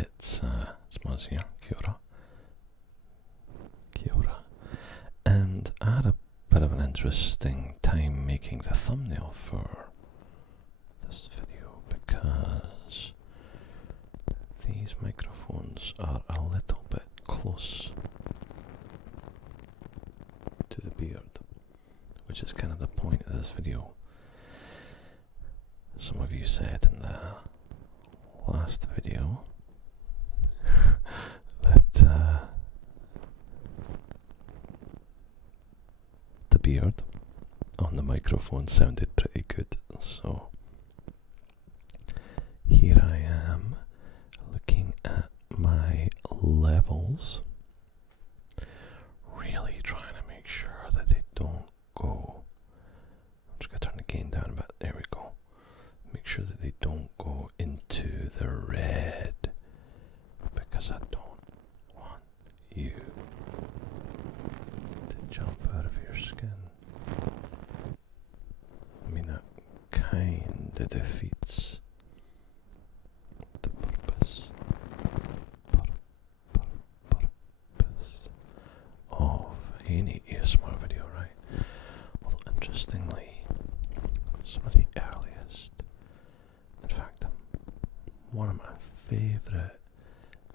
it's Muzz here. Kia ora. Kia ora. And I had a bit of an interesting time making the thumbnail for this video because these microphones are a little bit close to the beard, which is kind of the point of this video. Some of you said in the last video that the beard on the microphone sounded pretty good, so here I am looking at my levels, really trying to make sure that they don't go. I'm just going to turn the gain down a bit. There we go. Make sure that they don't go into the red, because I don't want you to jump out of your skin. I mean, that kind of defeats the purpose of any ASMR video, right? Although interestingly, some of the earliest, in fact, one of my favourite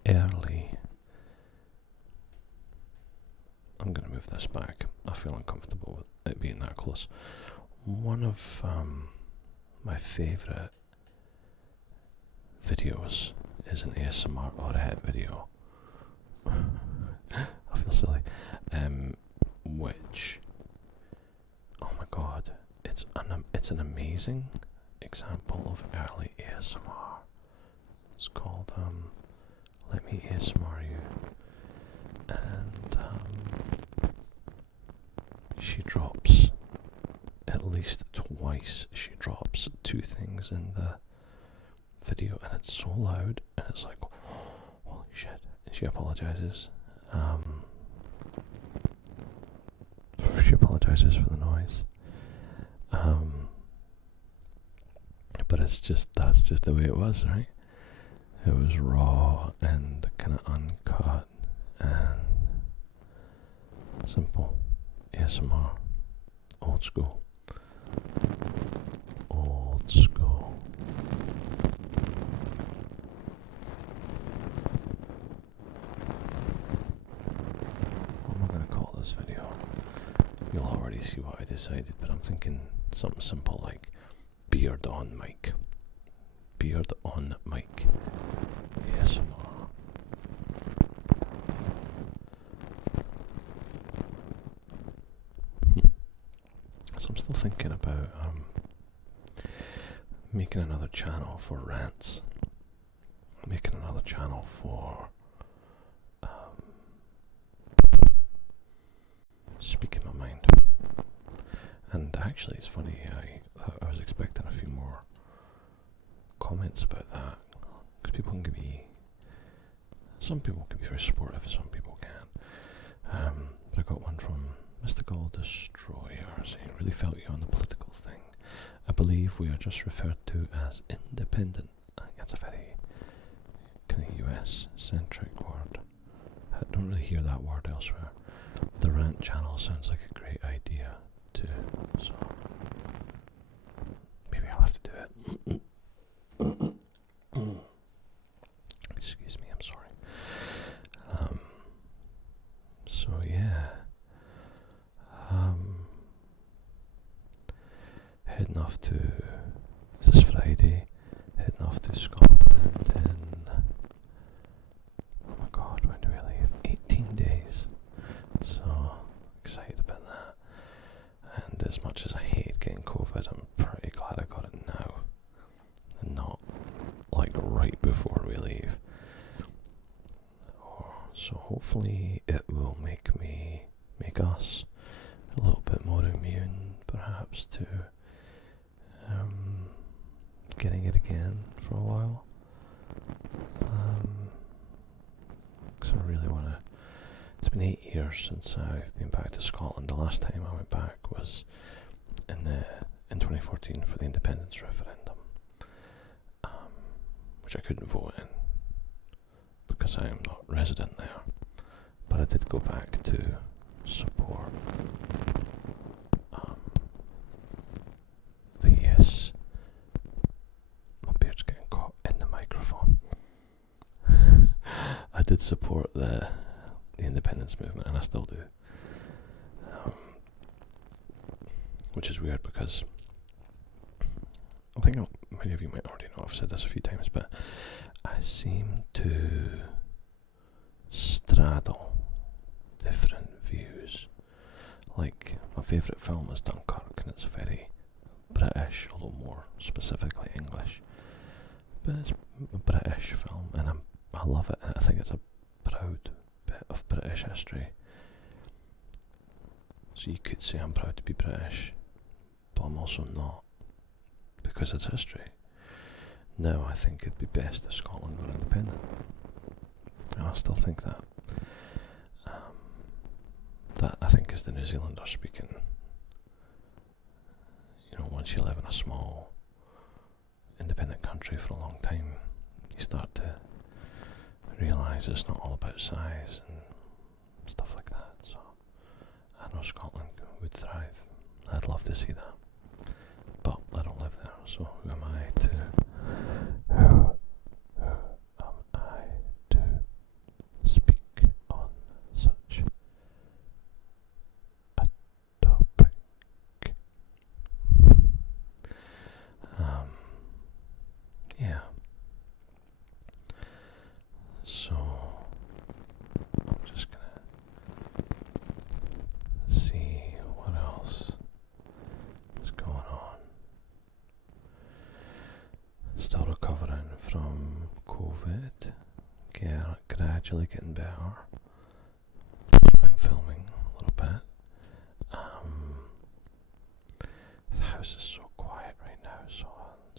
early, I'm going to move this back, I feel uncomfortable with it being that close. One of my favourite videos is an ASMR or a hit video. I feel silly. Which, oh my god, it's an amazing example of early ASMR. It's called Let Me ASMR You, and she drops at least twice. She drops two things in the video, and it's so loud, and it's like, holy shit! And she apologizes. She apologizes for the noise. But that's just the way it was, right? It was raw and kind of uncut and simple ASMR, old school. Old school. What am I going to call this video? You'll already see what I decided, but I'm thinking something simple like beard on mic. Beard on mic. ASMR. So I'm still thinking about making another channel for rants. Making another channel for speaking my mind. And actually, it's funny, I was expecting a few more comments about that, because some people can be very supportive, some people can't. But I got one from Mystical Destroyer saying, really felt you on the political thing. I believe we are just referred to as independent. I think that's a very kind of US centric word. I don't really hear that word elsewhere. The rant channel sounds like a great idea too, so maybe I'll have to do it. Excuse me, I'm sorry. So yeah, heading off to, is this Friday, heading off to Scotland in, oh my god, when do we leave? 18 days. So excited about that. And as much as I hate getting COVID, I'm pretty glad I got it now and not like right before we leave. So hopefully it will make us a little bit more immune, perhaps, to getting it again for a while. Because I really want to. It's been 8 years since I've been back to Scotland. The last time I went back was in 2014 for the independence referendum, which I couldn't vote in. because I am not resident there. But I did go back to support yes, my beard's getting caught in the microphone. I did support the independence movement, and I still do. Which is weird because I think many of you might already know, I've said this a few times, but I seem to straddle different views. Like, my favourite film is Dunkirk, and it's very British, although more specifically English. But it's a British film, and I love it, and I think it's a proud bit of British history. So you could say I'm proud to be British, but I'm also not, because it's history. Now I think it'd be best if Scotland were independent, and I still think that. That I think is the New Zealander speaking. You know, once you live in a small, independent country for a long time, you start to realise it's not all about size and stuff like that. So I know Scotland would thrive. I'd love to see that. But I don't live there, so who am I to speak on such a topic? Yeah. So I'm just gonna see what else is going on. Still recovering from COVID, gradually getting better, which is why I'm filming a little bit. The house is so quiet right now, so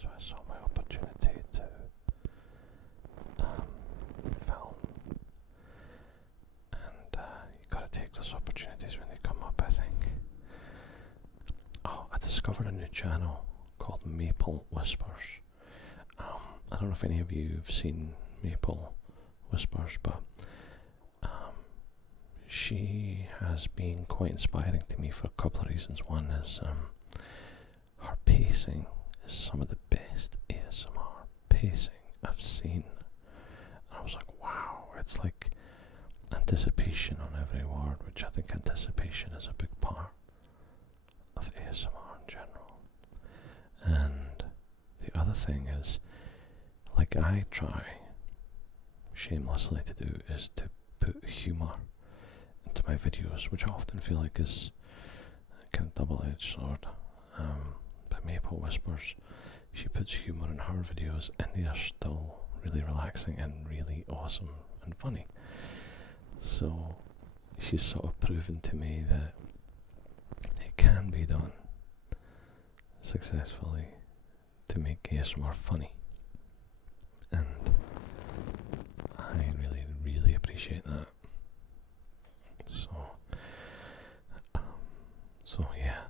I saw my opportunity to film. And you gotta take those opportunities when they come up, I think. Oh, I discovered a new channel called Maple Whispers. I don't know if any of you have seen Maple Whispers, but she has been quite inspiring to me for a couple of reasons. One is her pacing is some of the best ASMR pacing I've seen. And I was like, wow, it's like anticipation on every word, which I think anticipation is a big part of ASMR in general. And the other thing is, like I try shamelessly to do, is to put humour into my videos, which I often feel like is a kind of double-edged sword. But Maple Whispers, she puts humour in her videos, and they are still really relaxing and really awesome and funny. So she's sort of proven to me that it can be done successfully to make ASMR funny. And I really, really appreciate that. So yeah.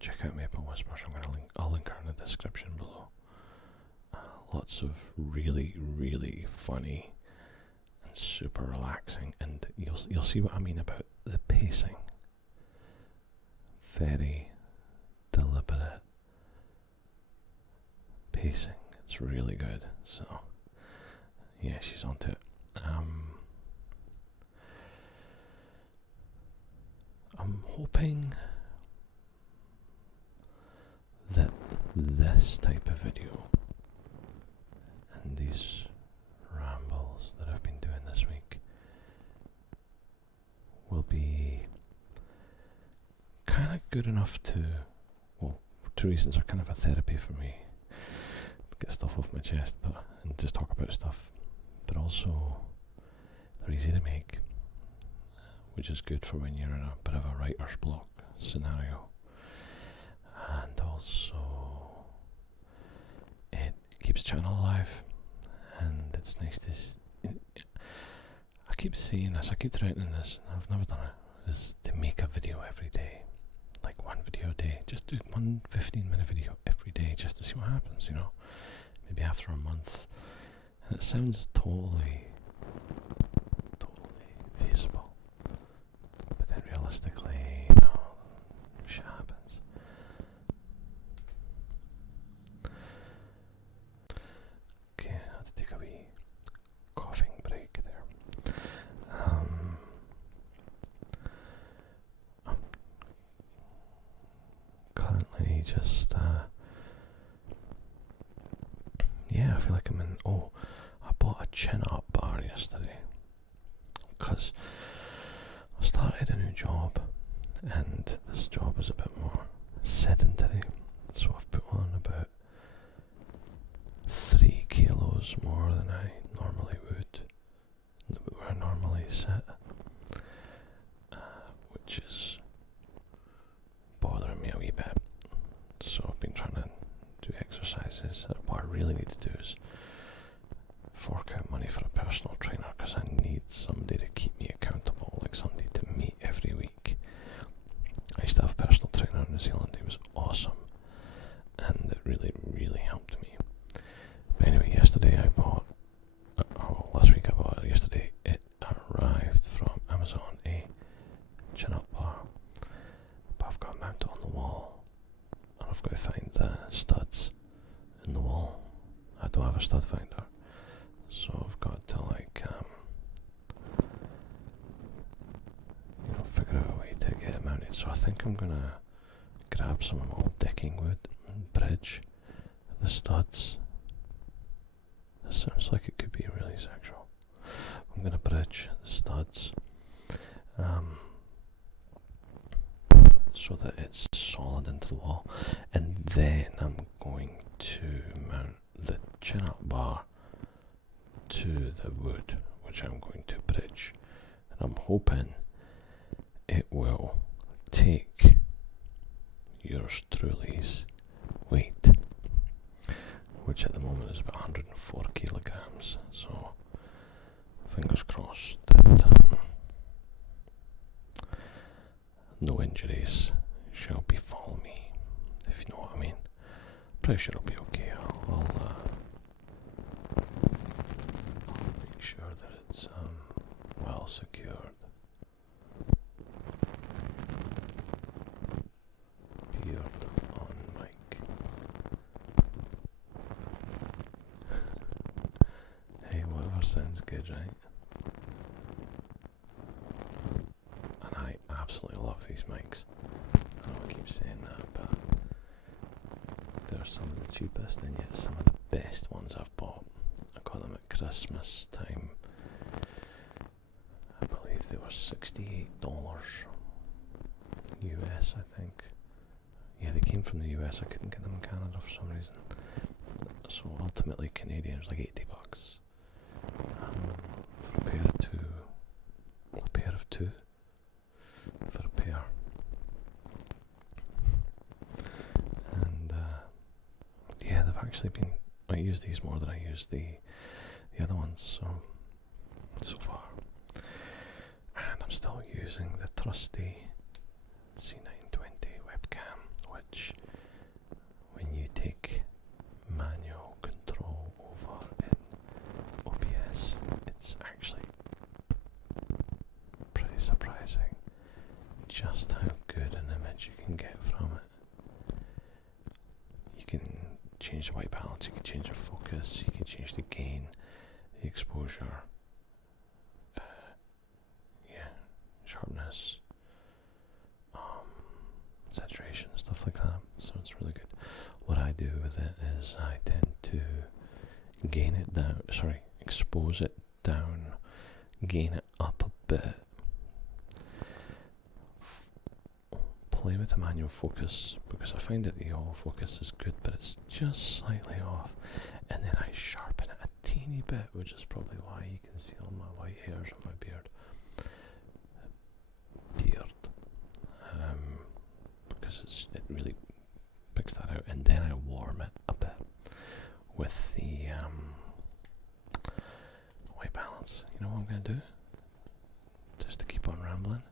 Check out Maple Whispers. I'll link her in the description below. Lots of really, really funny and super relaxing, and you'll see what I mean about the pacing. Very deliberate pacing. It's really good. So yeah, she's onto it. I'm hoping that this type of video and these rambles that I've been doing this week will be kind of good enough to, well, for two reasons, are kind of a therapy for me, get stuff off my chest, and just talk about stuff, but also they're easy to make, which is good for when you're in a bit of a writer's block scenario. And also it keeps the channel alive, and it's nice to I keep saying this, I keep threatening this, and I've never done it, is to make a video every day, like one video a day. Just do one 15-minute video every day just to see what happens, you know. Maybe after a month And it sounds totally feasible. But then realistically, no, shit happens. Okay, I had to take a wee coughing break there. I'm currently just, yeah, I feel like I'm in, I bought a chin-up bar yesterday, because I started a new job, and this job is a bit more sedentary, so I've put on about 3 kilos more than I normally would, where I normally sit, which is bothering me a wee bit. So I've been trying to do exercises. What I really need to do is fork out money for a personal trainer, because I need somebody to keep me accountable, like somebody to meet every week. I used to have a personal trainer in New Zealand. He was awesome, and it really, really helped me. But anyway, yesterday I bought, yesterday it arrived from Amazon, a chin-up bar, but I've got to mount it on the wall, and I've got to find the studs in the wall. I don't have a stud finder, so I've got to figure out a way to get it mounted. So I think I'm gonna grab some of my old decking wood and bridge the studs. This sounds like it could be really sexual. I'm gonna bridge the studs, so that it's solid into the wall, and then I'm going to mount the chin-up bar to the wood, which I'm going to bridge, and I'm hoping it will take yours truly's weight, which at the moment is about 104 kilograms, so fingers crossed that no injuries shall befall me, if you know what I mean. Pretty sure it'll be okay. I'll make sure that it's well secured. Beard on mic. Hey, whatever sounds good, right? And I absolutely love these mics. I know I keep saying that, but they're some of the cheapest and yet some of the best ones I've bought. I got them at Christmas time. I believe they were $68 US, I think. Yeah, they came from the US. I couldn't get them in Canada for some reason. So ultimately Canadian was like $80. For a pair of two. For a pair. And yeah, they've actually been, I use these more than I use the other ones, so far. And I'm still using the trusty C920 webcam, which when you take manual control over in OBS, it's actually pretty surprising just how good an image you can get from it. You can change the white balance, you can change the focus, you can change the gain, the exposure, sharpness, saturation, stuff like that. So it's really good. What I do with it is I tend to expose it down, gain it up a bit, play with the manual focus, because I find that the autofocus is good, but it's just slightly off, and then I sharpen it a teeny bit, which is probably why you can see all my white hairs on my beard. Because it really picks that out, and then I warm it a bit with the white balance. You know what I'm going to do? Just to keep on rambling,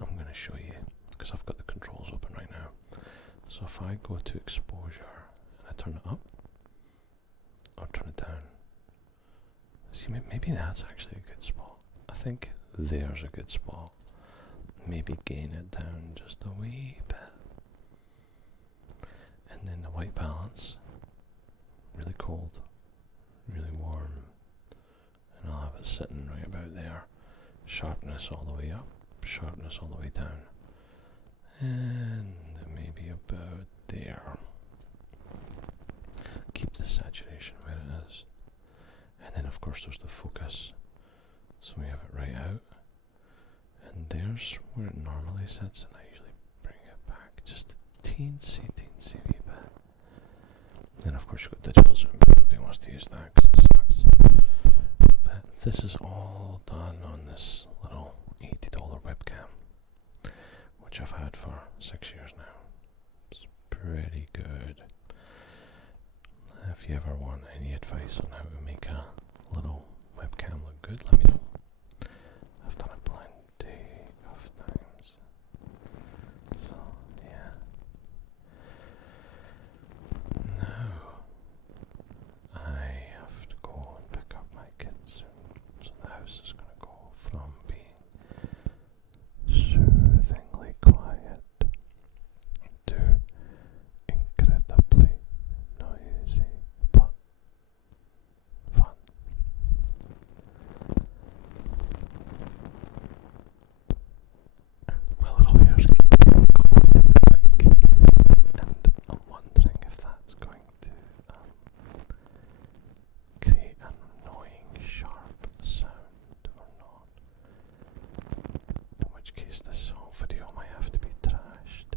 I'm going to show you, because I've got the controls open right now. So if I go to exposure and I turn it up, or turn it down, See, maybe that's actually a good spot. I think there's a good spot. Maybe gain it down just a wee bit. And then the white balance, really cold, really warm, and I'll have it sitting right about there. Sharpness all the way up, sharpness all the way down, and maybe about there. Keep the saturation where it is. And then of course there's the focus, so we have it right out. And there's where it normally sits, and I usually bring it back just a teensy wee bit. Then of course you've got digital zoom, but nobody wants to use that because it sucks. But this is all done on this little $80 webcam, which I've had for 6 years now. It's pretty good. If you ever want any advice on how to make a little webcam look good, let me know. I've done it plenty of times. So, yeah. Now, I have to go and pick up my kids soon. So the house is going to go from being soothingly quiet to incredibly noisy but fun. My little hair's keeping caught in the mic, and I'm wondering if that's going to create an annoying sharp sound or not. In which case this whole video might have to be trashed.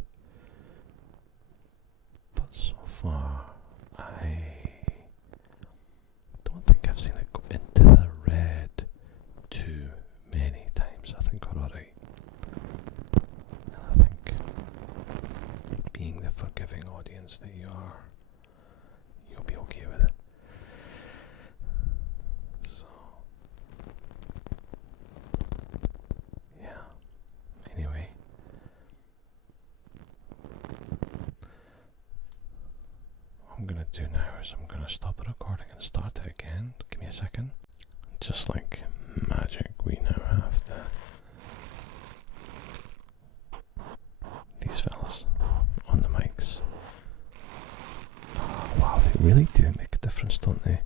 But so far, I don't think I've seen it go into the red too many times. I think we're alright. And I think, being the forgiving audience that you are, you'll be okay with it. So, yeah. Anyway. What I'm going to do now is I'm going to stop the recording and start it again. Give me a second. Just like magic, we now have these fellas on the mics. Oh, wow, they really do make a difference, don't they?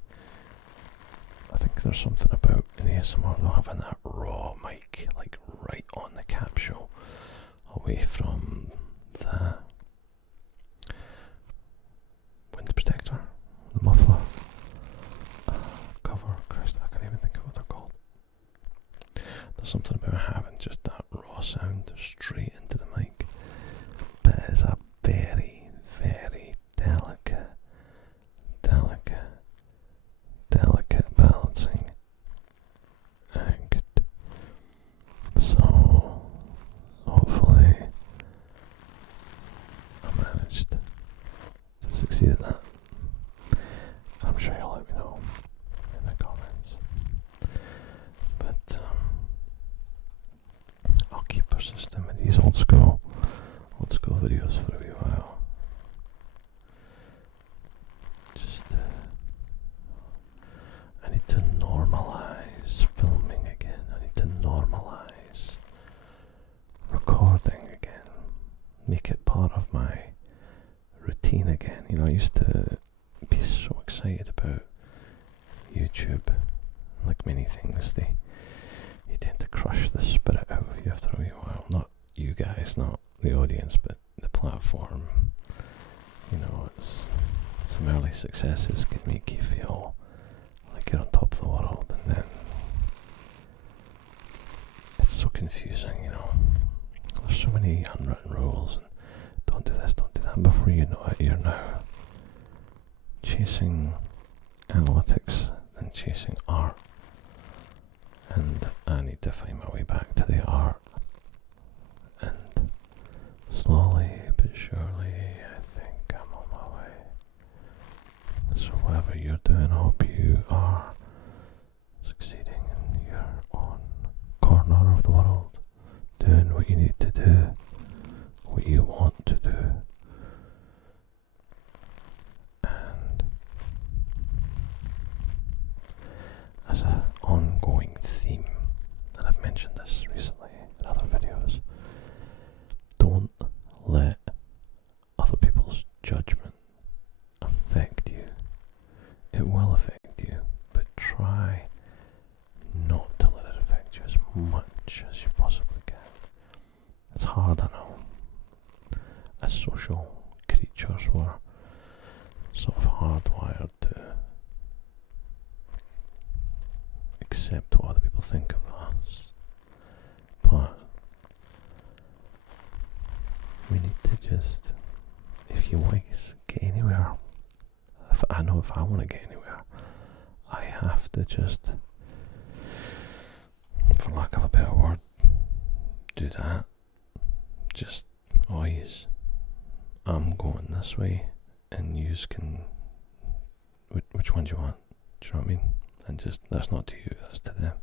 I think there's something about in ASMR though, having that raw mic like right on the capsule, away from the wind protector, the muffler, cover. Christ, I can't even think of what they're called. There's something about having just that raw sound straight into the mic, but it is a very, very delicate balancing act. So hopefully I managed to succeed at that. I'm sure you'll let me know in the comments. But I'll keep persisting with these old school videos for a wee while. Just I need to normalize filming again. I need to normalize recording again. Make it part of my routine again. You know, I used to be so excited about YouTube. Like many things, you tend to crush the spirit out of you after a wee while. Not you guys, not the audience, but the platform. You know, it's some early successes can make you feel like you're on top of the world, and then it's so confusing, you know. There's so many unwritten rules, and don't do this, don't do that. Before you know it, you're now chasing analytics and chasing art, and I need to find my way back to the art, and slowly but surely I think I'm on my way. So whatever you're doing, I hope you are succeeding in your own corner of the world, doing what you need to do, what you want to do. And as a much as you possibly can. It's hard, I know. As social creatures, we're sort of hardwired to accept what other people think of us, but we need to just, if you want to get anywhere, if I want to get anywhere, I have to just, for lack of a better word, do that. Just always, I'm going this way, and yous can, which one do you want? Do you know what I mean? And just, that's not to you, that's to them.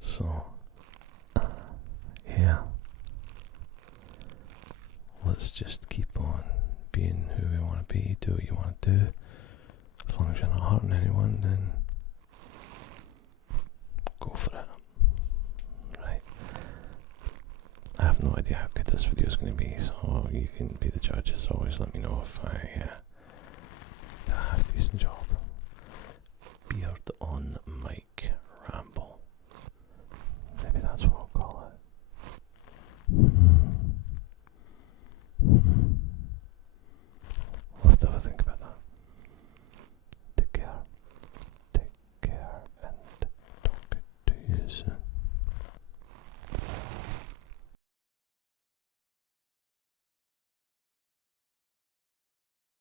So, yeah. Let's just keep on being who we want to be, do what you want to do. As long as you're not hurting anyone, then go for it. Right. I have no idea how good this video is going to be, so you can be the judge as always. Let me know if I